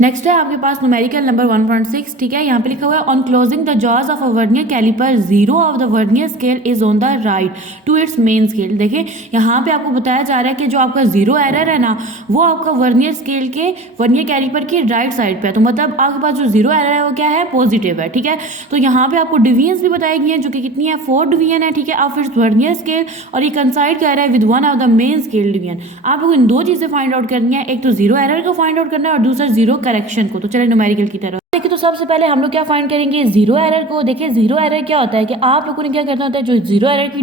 Next है आपके पास न्यूमेरिकल नंबर 1.6, ठीक है। यहाँ पे लिखा हुआ है on closing the jaws of a vernier caliper zero of the vernier scale is on the right to its main scale. देखिए यहाँ पे आपको बताया जा रहा है कि जो आपका जीरो एरर है ना वो आपका वर्नियर स्केल के वर्नियर कैलिपर की राइट साइड पे है, तो मतलब आपके पास जो जीरो एरर है वो क्या है, पॉजिटिव है, ठीक है। तो यहाँ पे आपको डिवीजन्स भी बताई गई हैं जो कि कितनी है, 4 डिवीजन है, ठीक है। आप फिर वर्नियर स्केल और ये कंसाइड कर रहा है with one of the main scale division. आप लोग इन दो चीजें फाइंड आउट करनी है, एक तो जीरो एरर को फाइंड आउट करना है और दूसरा जीरो करेक्शन को। तो चलिए न्यूमेरिकल की तरफ देखिए। तो सबसे पहले हम लोग क्या फाइंड करेंगे, जीरो एरर को। देखिए जीरो एरर क्या होता है कि आप लोगों ने क्या करना होता है, जो जीरो एरर की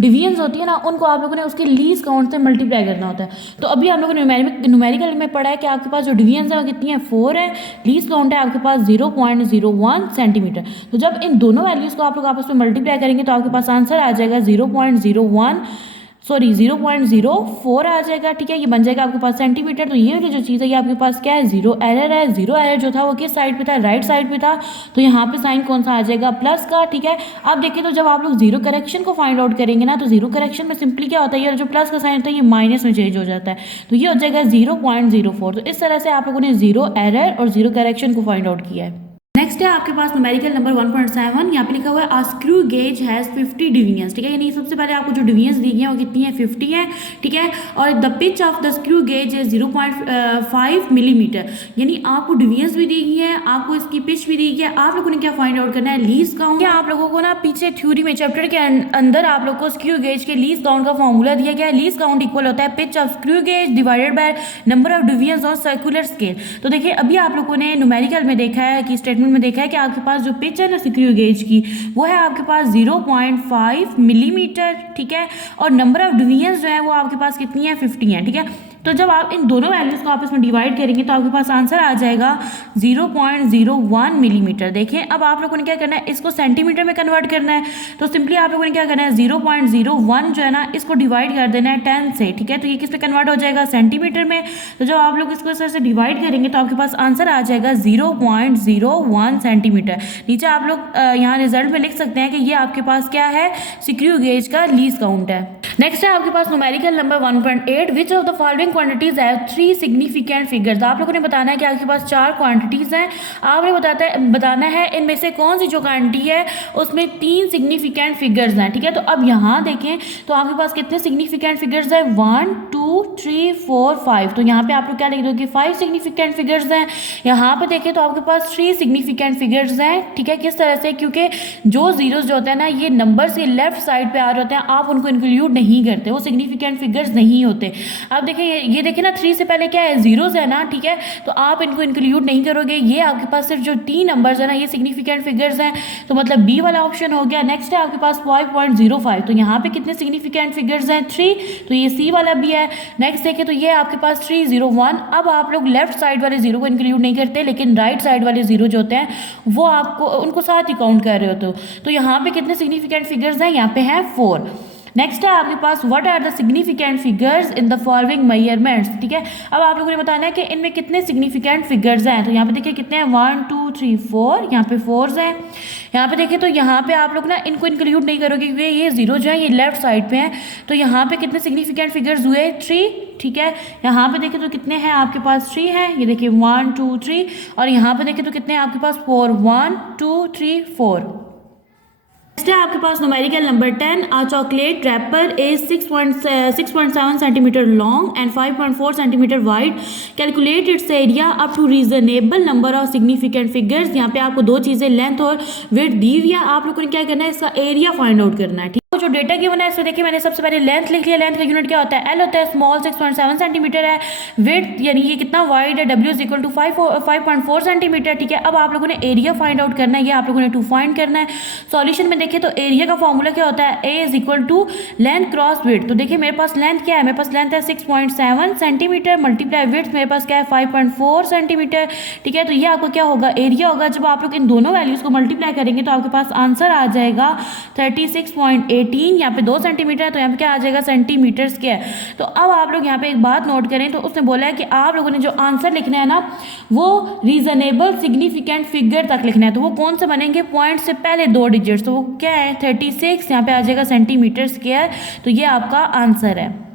डिवीजन्स होती है ना उनको आप लोगों ने उसके लीस्ट काउंट से मल्टीप्लाई करना होता है। तो अभी हम लोगों ने न्यूमेरिकल में पढ़ा है कि आपके पास जो डिवीजन्स है वो कितनी है, 4 है, लीस्ट काउंट है आपके पास 0.01 सेंटीमीटर। तो जब इन दोनों वैल्यूज को आप लोग आपस में मल्टीप्लाई करेंगे तो आपके पास आंसर आ जाएगा 0.04 आ जाएगा, ठीक है। ये बन जाएगा आपके पास सेंटीमीटर। तो ये वाली जो चीज़ है ये आपके पास क्या है, जीरो एरर है। जीरो एरर जो था वो किस साइड पे था, राइट साइड पे था। तो यहाँ पे साइन कौन सा आ जाएगा, प्लस का, ठीक है। अब देखिए तो जब आप लोग जीरो करेक्शन को फाइंड आउट करेंगे ना तो जीरो करेक्शन में सिंपली क्या होता है, ये जो प्लस का साइन होता है ये माइनस में चेंज हो जाता है। तो ये हो जाएगा 0.04। तो इस तरह से आप लोगों ने जीरो एरर और जीरो करेक्शन को फाइंड आउट किया है। नेक्स्ट है आपके पास न्यूमेरिकल नंबर 1.7। यहाँ पे लिखा हुआ है आ स्क्रू गेज हैज 50 डिवीजन्स, ठीक है। यानी सबसे पहले आपको जो डिवीजन्स दी गई हैं वो कितनी है, 50 है, ठीक है। और the pitch of the screw gauge है 0.5 मिलीमीटर। यानी आपको डिवीजन्स भी दी गई है, आपको इसकी पिच भी दी गई है। आप लोगों ने क्या फाइंड आउट करना है, लीस्ट काउंट। आप लोगों को ना पीछे थ्योरी में चैप्टर के अंदर आप लोग को स्क्रू गेज के लीस्ट काउंट का फॉर्मूला दिया गया है। लीस्ट काउंट इक्वल होता है pitch of screw gauge divided by number of divisions on circular scale. तो देखिए अभी आप लोगों ने न्यूमेरिकल में देखा है कि स्टेटमेंट में देखा है कि आपके पास जो पिच है ना स्क्रू गेज की वो है आपके पास 0.5 मिलीमीटर, ठीक है। और नंबर ऑफ डिवीजन्स जो है वो आपके पास कितनी है, 50 है, ठीक है। तो जब आप इन दोनों वैल्यूज को आपस में डिवाइड करेंगे तो आपके पास आंसर आ जाएगा 0.01 मिलीमीटर। देखिए अब आप लोगों ने क्या करना है, इसको सेंटीमीटर में कन्वर्ट करना है। तो सिंपली आप लोगों ने क्या करना है, 0.01 जो है ना इसको डिवाइड कर देना है 10 से, ठीक है। तो ये किस पे कन्वर्ट हो जाएगा, सेंटीमीटर में। तो जब आप लोग इसको इस तरह से डिवाइड करेंगे तो आपके पास आंसर आ जाएगा 0.01 सेंटीमीटर। नीचे आप लोग यहाँ रिजल्ट में लिख सकते हैं कि ये आपके पास क्या है, स्क्रू गेज का लीस्ट काउंट है। नेक्स्ट है आपके पास numerical number 1.8 which of the following quantities have 3 significant figures. आप लोगों ने बताना है कि आपके पास 4 क्वांटिटीज हैं, आपने बताना है इनमें से कौन सी जो क्वांटिटी है उसमें 3 सिग्निफिकेंट फिगर्स हैं, ठीक है। तो अब यहाँ देखें तो आपके पास कितने सिग्निफिकेंट फिगर्स हैं, 1 2 3 4 5। तो यहाँ पे आप लोग क्या लिख दोगे, 5 सिग्निफिकेंट फिगर्स हैं। यहाँ पे देखें तो आपके पास 3 सिग्निफिकेंट फिगर्स हैं, ठीक है। किस तरह से, क्योंकि जो जीरोस जो होते हैं ना ये नंबर के लेफ्ट साइड पे आ रहे होते हैं, आप उनको इंक्लूड नहीं करते, वो सिग्निफिकेंट फिगर्स नहीं होते। अब देखिए ये देखिए ना 3 से पहले क्या है, जीरोस है ना, ठीक है। तो आप इनको इंक्लूड नहीं करोगे। ये आपके पास सिर्फ जो 3 नंबर्स है ना ये सिग्निफिकेंट फिगर्स हैं, तो मतलब बी वाला ऑप्शन हो गया। नेक्स्ट है आपके पास 5.05। तो यहाँ पे कितने सिग्निफिकेंट फिगर्स हैं, 3। तो ये सी वाला भी है। नेक्स्ट देखिए तो ये आपके पास 301। अब आप लोग लेफ्ट साइड वाले जीरो को इंक्लूड नहीं करते, लेकिन राइट साइड वाले जीरो जो होते हैं वो आपको उनको साथ ही काउंट कर रहे हो। तो यहाँ पे कितने सिग्निफिकेंट फिगर्स हैं, यहाँ पे है 4। नेक्स्ट है आपके पास what are the significant figures in the following measurements, ठीक है। अब आप लोगों ने बताना है कि इनमें कितने सिग्निफिकेंट फिगर्स हैं। तो यहाँ पे देखिए कितने हैं, 1 2 3 4, यहाँ पे 4 हैं। यहाँ पे देखिए तो यहाँ पे आप लोग ना इनको इंक्लूड नहीं करोगे क्योंकि ये जीरो जो है ये लेफ्ट साइड पे है। तो यहाँ पे कितने सिग्निफिकेंट फिगर्स हुए, 3, ठीक है। यहाँ पे देखिए तो कितने हैं आपके पास, 3 हैं। ये देखिए 1 2 3। और यहाँ पे देखिए तो कितने हैं आपके पास, 4, 1 2 3 4। नेक्स्ट है आपके पास numerical number 10 a chocolate wrapper is 6.7 centimetre long and 5.4 centimetre wide. Calculate its area up to reasonable number of significant figures. यहाँ पे आपको दो चीजें लेंथ और विड्थ दी हुई है, आप लोगों ने क्या करना है, इसका एरिया फाइंड आउट करना है, ठीक है। जो डेटा गिवन है इसमें देखिए मैंने सबसे पहले लेंथ लिख लिया। लेंथ का यूनिट क्या होता है, एल होता है, स्मॉल 6.7 सेंटीमीटर है। विड्थ यानी ये कितना वाइड है, W is equal to 5.4 centimetre, ठीक है। अब आप लोगों ने एरिया फाइंड आउट करना है, ये आप लोगों ने 2 फाइंड करना है। सॉल्यूशन में देखिए तो एरिया का फॉर्मूला क्या होता है, A is equal to length cross width. तो देखिए मेरे पास लेंथ क्या है, मेरे पास लेंथ है 6.7 सेंटीमीटर मल्टीप्लाई विड्थ मेरे पास क्या है 5.4 सेंटीमीटर, ठीक है। तो ये आपको क्या होगा, एरिया होगा। जब आप लोग इन दोनों वैल्यूज को मल्टीप्लाई करेंगे तो आपके पास आंसर आ जाएगा 36.18। यहाँ पे 2 सेंटीमीटर है तो यहाँ पे क्या आ जाएगा, सेंटीमीटर स्क्वायर। तो अब आप लोग यहाँ पे एक बात नोट करें, तो उसने बोला है कि आप लोगों ने जो आंसर लिखना है ना वो रीजनेबल सिग्निफिकेंट फिगर तक लिखना है। तो वो कौन से बनेंगे, पॉइंट से पहले 2 डिजिट्स। तो वो क्या है 36, यहाँ पे आ जाएगा सेंटीमीटर स्क्वायर। तो ये आपका आंसर है।